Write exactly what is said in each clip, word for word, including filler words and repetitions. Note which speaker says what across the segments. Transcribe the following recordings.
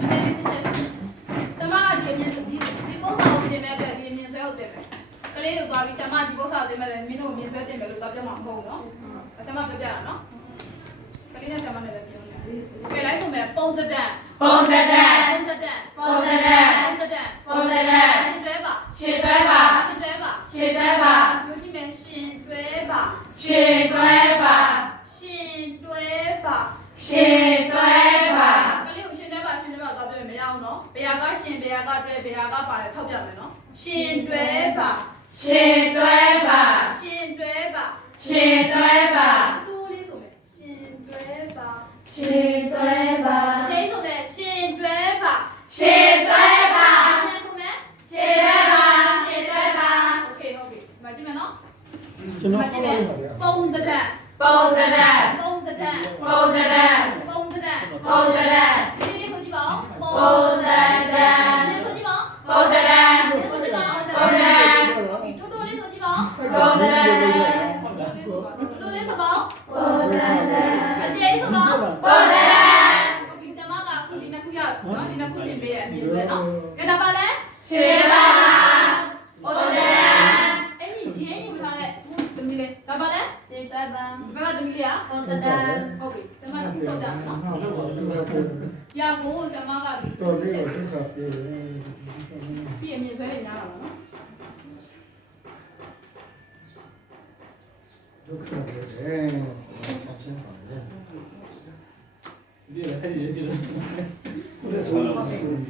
Speaker 1: 什么里面你你多少里面的里面所有的呗？ကလေးတို့သွားပြီးဆမဒီပု္ပ္ပာတင်မဲ့လည်းမင်းတို့မြင်ဆွဲတင်မယ်လို့တော့ပြောမှာမဟုတ်ဘူးเนาะဆမပြောပြရအောင်เนาะကလေးနဲ့ဆမနဲ့လည်းပြောနေတယ်ကဲလိုက်ဆိုမယ်ပုံသက်တက်ပုံသက်တက်ပုံသက်တက်ပုံသက်တက်ပုံသက်တက်ပုံသက်တက်ရှင်တွဲပါရှင်တွဲပါရှင်တွဲပါရှင်တွဲပါပြောကြည့်မယ်ရှင်တွဲပါရှင်တွဲပါရှင်တွဲပါရှင်တွဲပါကလေးကိုရှင်တွဲပါရှင်တွဲပါတော့ပြောရင်မရအောင်เนาะဘယ်ဟာကရှင်ဘယ်ဟာကတွဲဘယ်ဟာကပါတယ်ထောက်ပြမယ်เนาะရှင်တွဲပါရှင်တွဲပါရှင်တွဲပါရှင်တွဲပါတူလေးဆိုမယ်ရှင်တွဲပါရှင်တွဲပါအချိန်ဆိုမယ်ရှင်တွဲပါရှင်တွဲပါအဲ့ဆိုမယ်ရှင်တွဲပါရှင်တွဲပါโอเคဟုတ်ပြီမကြည့်မယ်နော်
Speaker 2: ကျွန်တော်ပြောရပါဗျာ
Speaker 1: ပုံတရက်ပုံတရက်ပုံတရက်ပုံတရက်ပုံတရက်ပုံတရက်ဒီလေးဆိုကြည့်ပါဦးပုံတရက်ဒီဆိုကြည့်ပါဦးပုံတရက်ဒီဆိုကြည့်ပါဦးပုံတရက်ဟုတ်ပြီတူတူလေးဆိုကြည့်ပါဦးပုံတရက်တူတူလေးဆိုပါဦးပုံတရက်အကျေးဆိုပါဦးပုံတရက်ဟုတ်ပြီဇမကအခုဒီနှစ်ခုရောက်နော်ဒီနှစ်ခုတင်ပေးရအမြင်ပဲနော်ကဲဒါပါလဲရှင်းပါပုံတရက်အဲ့ဒီချင်းယူထားတဲ့သမီးလေးဒါပါလဲရှင်းပါပါဘယ်ကသမီးလေးอ่ะပုံတရက်ဟုတ်ပြီဇမကစောကြနော်ရကိုဇမကဒီ
Speaker 2: တော်လေးကိုသူကပြေး
Speaker 1: ပြီးအမြင်ဆွဲနေကြတာပါနော်
Speaker 2: ဒုက္ခပဲဆက်ချင်းပါလေဒီလည်းဟဲ့ရေးကြည့်တယ်ဘယ်ဆိုလဲ
Speaker 1: ဒါ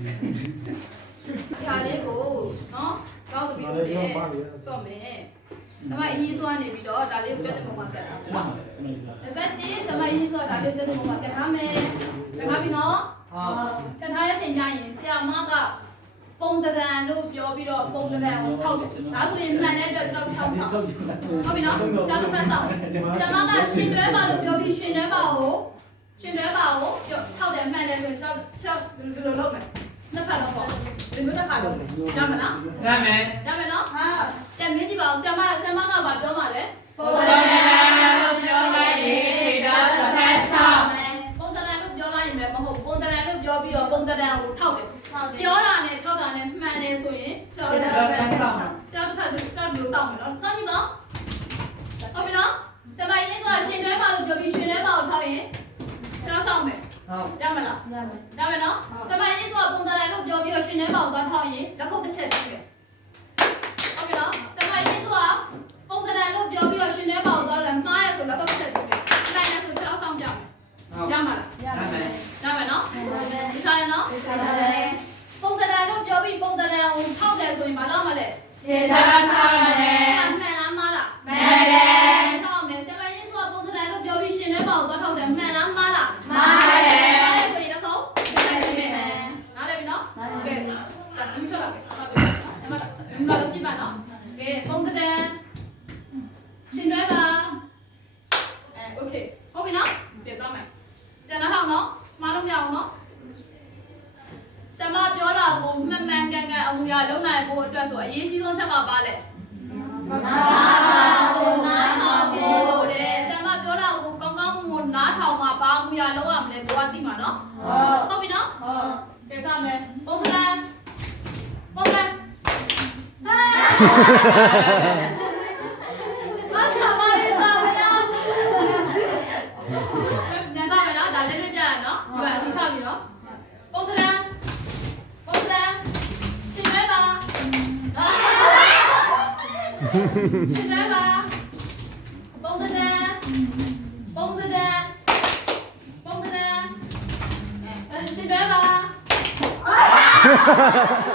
Speaker 1: လေးကိုနော်ကောက်ပြီးတော့ဆော့မယ်။ဒါမှအရင်သွားနေပြီးတော့ဒါလေးကိုတက်တဲ့ပုံမှာကတ်ထားမယ်နော်။အဲ့ဒါတည်းဒါမှအရင်သွားဒါလေးတက်တဲ့ပုံမှာကတ်ထားမယ်။ဒါမှပြီးနော်။ကတ်ထားတဲ့ချိန်ကျရင်ဆရာမကပုံတရံလို့ပြောပြီးတော့ပုံတရံကိုထောက်တယ်။ဒါဆိုရင်မှန်တဲ့အတွက်ကျွန်တော်ထောက်ဆောင်။ဟုတ်ပြီနော်။ကျွန်တော်မှတ်ဆောင်။ဆရာမကရှင်တွဲပါလို့ပြောပြီးရှင်တွဲပါကိုရှင်တွဲပါကိုထောက်တယ်မှန်တယ်ဆိုရင်ကျွန်တော်ဒီလိုလုပ်မယ်။နှစ်ဖက်တော့ပေါ့ဒီလိုတစ်ခါလုပ်မယ်။ရမလား
Speaker 3: ရမယ်
Speaker 1: ရမယ်နော်ဟာတက်မင်းကြည့်ပါဦးဆရာမဆရာမကဘာပြောမှလဲ
Speaker 3: ပုံတရံလို့ပြောလိုက်ရင်ခြေတော်တစ်ဖက်ဆောက်
Speaker 1: ပုံတရံလို့ပြောလိုက်ရင်ပဲမဟုတ်ပုံတရံလို့ပြောပြီးတော့ပုံတရံကိုထောက်တယ်ပြောတာနဲ့ထောက်တာနဲ့မှန်တယ်ဆိုရင်ခြေတော်တစ်ဖက်ဆောက်ခြေတော်တစ်ဖက်ဆောက်လို့ဆောက်မယ်နော်ဆောက်ကြည့်ပါဟုတ်ပြီနော်ဆရာမရင်းကရှင်တွဲပါလို့ပြောပြီးရှင်တွဲပါကိုထောက်ရင်ခြေတော်ဆောက်မယ်
Speaker 3: ဟုတ်
Speaker 1: ရမလားရမယ်ရမယ်နော်ဆရာမရင်းကပုံတရံလို့ပြောပြီးတော့ရှင်တွဲပါကိုသွားထောက်ရင်လက်ခုပ်တစ်ချက်ပြည့်တယ်ဟုတ်ပြီနော်ဆရာမရင်းကပုံတရံလို့ပြောပြီးတော့ရှင်တွဲပါကိုသွားတယ်မှားတယ်ဆိုလက်ခုပ်တစ်ချက်ပြည့်တယ်နိုင်တယ်ဆိုခြေတော်ဆောက်ကြမယ်ရမှာလား
Speaker 3: ရမယ်
Speaker 1: ရမယ်နော်ဒီစားရနော်ပုံတရံလို့ပြောပြီးပုံတရံကိုထောက်တယ်ဆိုရင်မလုပ်မလဲ
Speaker 3: ခြေတော်ဆောက်မယ်
Speaker 1: မှန်လားမှားလား
Speaker 3: မှန်တယ်
Speaker 1: ထောက်မယ်ဆရာမရင်းကပုံတရံလို့ပြောပြီးရှင်တွဲပါကိုသွားထောက်တယ်မှန်လားမှားလား
Speaker 3: မှားတယ်
Speaker 1: ဆိုရင်တော့နိုင်တယ်မယ်နားလည်ပြီနော်ကဲဒါဒီချက်လာခဲ့အဲ့မှာဒီမှာတော့ကြည့်ပါနော်ကဲပုံတရံရှင်တွဲပါအဲโอเคဟုတ်ပြီနော်ပြန်သွားမယ်ပြန်တော့ထောက်နော်မှားလို့မရအောင်နော်ဆရာမပြောတာကိုမှန်မှန်ကန်ကန်အမှုရလုံးနိုင်ဖို့အတွက်ဆိုအရေးကြီးဆုံးချက်ကပါလေနားထောင်နားထောင်ဖို့လို့တယ်ဆရာမပြောတာကိုကောင်းကောင်းမွန်နားထောင်မှာဘာအမှုရလုံးရမလဲကိုကသိမှာနော်ဟုတ်ပြီနော်ဟုတ်ကဲစမယ်ပုံစံပုံစံဟာမဆာမလေးစားမလားညစားမယ်နော်ဒါလည်းတွေ့ကြရနော်ဒီကဒီဆောက်ပြီနော်ပုံစံပုံစံရှင်မဲပါရှင်မဲပါပုံစံပုံစံပုံစံရှင်မဲပါ